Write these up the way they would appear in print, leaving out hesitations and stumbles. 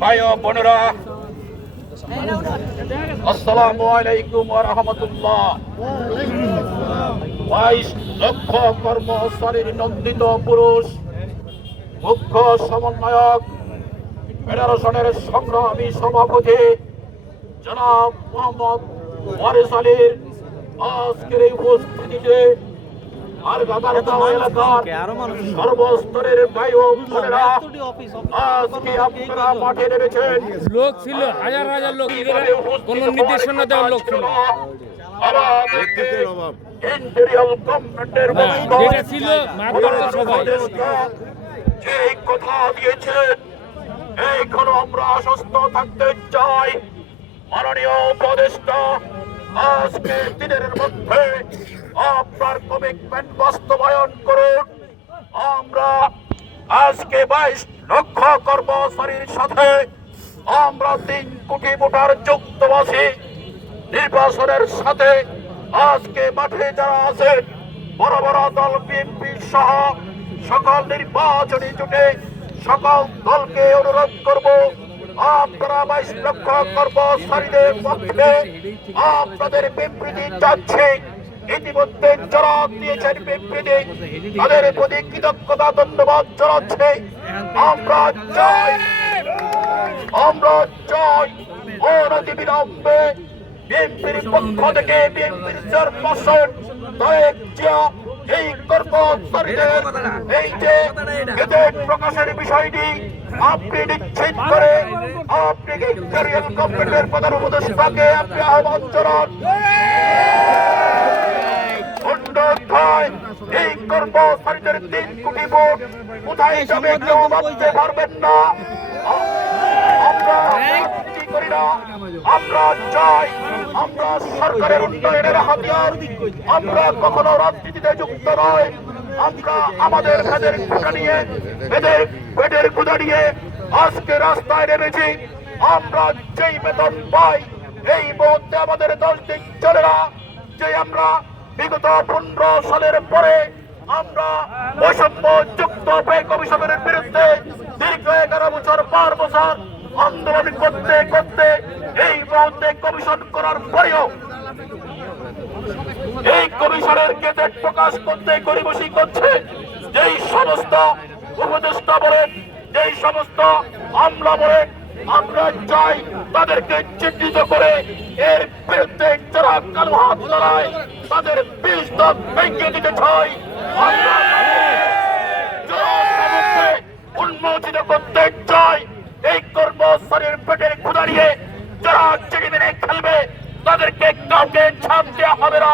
ভাই ও বোনেরা, আসসালামু আলাইকুম ওয়া রাহমাতুল্লাহ। 22 লক্ষ কর্মচারীর নন্দিত পুরুষ মুখ্য সমন্বয়ক ফেডারেশনের সংগ্রামী সভাপতি জনাব মোহাম্মদ ওয়ারিস আলীর আজকের এই উপস্থিতিতে আর গাদারগাঁও এলাকার সর্বস্তরের ভাই ও বোনেরা, আজকে আপনারা মাঠে নেমেছেন। লোক ছিল হাজার হাজার লোক, কোন নির্দেশনা দেওয়ার লোক ছিল যেটা ছিল সবাই যে কথা দিয়েছিলেন, এইখানে আমরা আশ্বস্ত থাকতে চাই। মাননীয় উপদেষ্টা আজকের দিনের মধ্যে আপনার কমিটমেন্ট বাস্তবায়ন করুন। আমরা আজকে 22 লক্ষ কর্মচারীর সাথে আমরা 3 কোটি ভোটার যুক্তবাসী নির্বাচনের সাথে আজকে মাঠে যারা আছেন বড় বড় দল বিএনপি সহ সকল নির্বাচনী জোটে সকল দলকে অনুরোধ করব, আপনারা 22 লক্ষ কর্মচারীদের পক্ষে আপনাদের বিবৃতি চাচ্ছে। ইতিমধ্যে যারা দিয়েছেন বিবৃতি, তাদের প্রতি কৃতজ্ঞতা ধন্যবাদ জানাচ্ছে। আমরা চাই অনতিবিলম্বে বিএনপির পক্ষ থেকে বিএনপির চেয়ারপারসন তারেক জিয়া এই কর্মচারীদের এই যে গেজেট প্রকাশের বিষয়টি আপনি নিশ্চিত করে আপনি ইন্টারিয়াল গভর্নমেন্টের প্রধান উপদেষ্টাকে আপনি আহ্বান জানান। অন্যথায় এই কর্মচারীদের 3 কোটি ভোট কোথায় যাবে কেউ ভাবতে পারবেন না। আমরা রাজনীতি করি না, আমরা চাই আমরা সরকারের উন্নয়নের হাতিয়ার। আমরা কখনো রাজনীতিতে যুক্ত নয়। আমরা আমাদের পেটের ক্ষুধা নিয়ে আজকে রাস্তায় নেমেছি। আমরা যেই বেতন পাই এই মুহূর্তে আমাদের দল ঠিক চলে না। যে আমরা বিগত 15 সালের পরে আমরা বৈষম্য যুক্ত পে কমিশনের বিরুদ্ধে দীর্ঘ 11 বছর 12 বছর আন্দোলন করতে করতে এই মুহূর্তে কমিশন করার পরেও এই কমিশনের গেজেট প্রকাশ করতে গরিবসি করছে। যেই সমস্ত উপদেষ্টা বলেন, যেই সমস্ত আমলা বলেন, আমরা চাই তাদেরকে চিহ্নিত করে এর বিরুদ্ধে যারা কালো হাত লড়ায় তাদের 20 দাঁত ভেঙে দিতে চাই। আমরা উন্মোচিত করতে চাই এই কর্মচারীর পেটের ক্ষুধা নিয়ে যারা চিনি মেনে খেলবে তাদেরকে কাউকে ছাড় দেওয়া হবে না।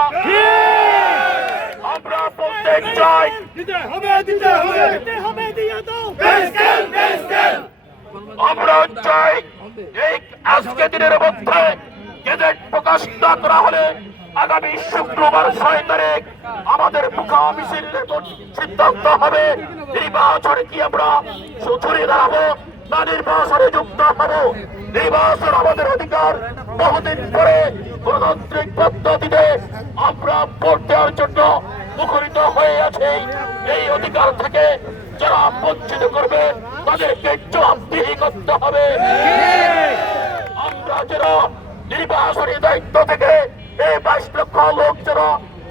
আমরা বলতে চাই আমরা চাই এই আজকে দিনের মধ্যে গেজেট প্রকাশ না করা হলে আগামী শুক্রবার 6 তারিখ আমাদের মুখামিছিলের সিদ্ধান্ত হবে নির্বাচনে কি আমরা সুছুরি দাঁড়াবো না নির্বাচনে যুক্ত হবো। নির্বাচন আমাদের অধিকার। বহুদিন পরে গণতান্ত্রিক পদ্ধতিতে আমরা ভোট দেওয়ার জন্য মুখরিত হয়ে আছি। এই অধিকার থেকে যারা বঞ্চিত করবে তাদেরকে জবাবদিহি করতে হবে। আমরা যেন নির্বাচনী দায়িত্ব থেকে এই 22 লক্ষ লোক যেন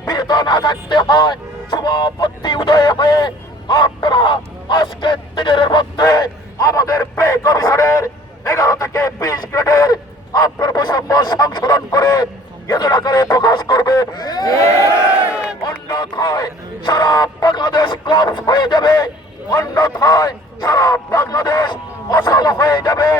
বিরত না থাকতে হয়। শুভপত্তি উদয় হয়ে আপনারা আজকের দিনের মধ্যে আমাদের পে কমিশনের 11 থেকে 20 গ্রেডের আপনার বৈষম্য সংশোধন করে গেজেট আকারে প্রকাশ করবে। অন্যথায় সারা বাংলাদেশ ক্লাবস হয়ে যাবে। অন্যথায় সারা বাংলাদেশ অচল হয়ে যাবে।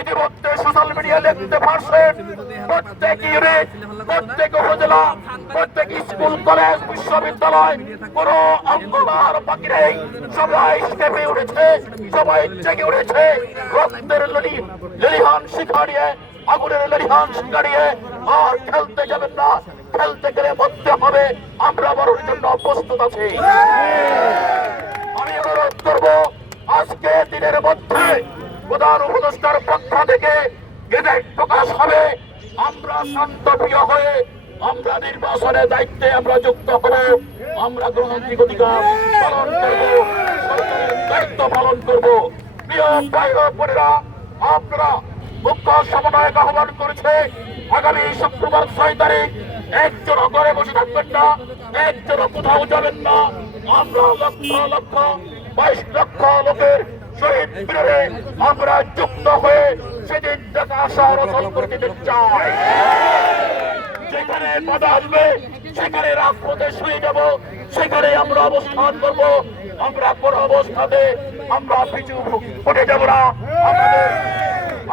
ইতিমধ্যে সোশ্যাল মিডিয়া দেখতে পারছেন প্রত্যেক ইউনিট, প্রত্যেক উপজেলা, প্রত্যেক স্কুল, কলেজ, বিশ্ববিদ্যালয় কোন অঙ্গবার বাকি নেই। সবাই স্টেপে উঠেছে, সবাই জেগে উঠেছে। রক্তের লেলিহান শিখা নিয়ে, আগুনের লেলিহান শিখা নিয়ে আর খেলতে যাবেন না। খেলতে গেলে মরতে হবে। আমরা বড়র জন্য প্রস্তুত আছি। আমি অনুরোধ করবো দিনের মধ্যে প্রধান উপদেষ্টার পক্ষ থেকে গেজেট প্রকাশ হবে। আমরা শান্তপ্রিয় হয়ে আমরা নির্বাচনের দায়িত্বে আমরা যুক্ত হব। আমরা গণতান্ত্রিক অধিকার পালন করব, সরকারের দায়িত্ব পালন করব। প্রিয় ভাই ও বোনেরা, আপনারা মুখ্য সমন্বয়ক আহ্বান করেছে আগামী শুক্রবার 6 তারিখ একজন ঘরে বসে থাকবেন না, একজন কোথাও যাবেন না। আমরা লক্ষ লক্ষ 22 লক্ষ লোকের শহীদ মিনারে আমরা যুক্ত হয়ে সেদিন দেখা আসা রচন করে দিতে চাই। যেখানে বাধা আসবে সেখানে রাজপথে শুয়ে যাব, সেখানে আমরা অবস্থান করব। আমরা কোন অবস্থাতে আমরা পিছু পড়ে যাব না।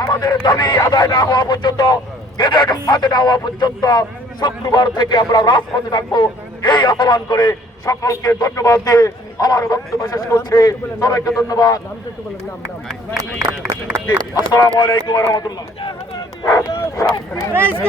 আমাদের দাবি আদায় না হওয়া পর্যন্ত, গেজেট হাতে না হওয়া পর্যন্ত শুক্রবার থেকে আমরা রাজপথে থাকবো। এই আহ্বান করে সকলকে ধন্যবাদ দিয়ে আমার বক্তব্য শেষ করছি। সবাইকে ধন্যবাদ। আসসালামু আলাইকুম ওয়া রাহমাতুল্লাহ।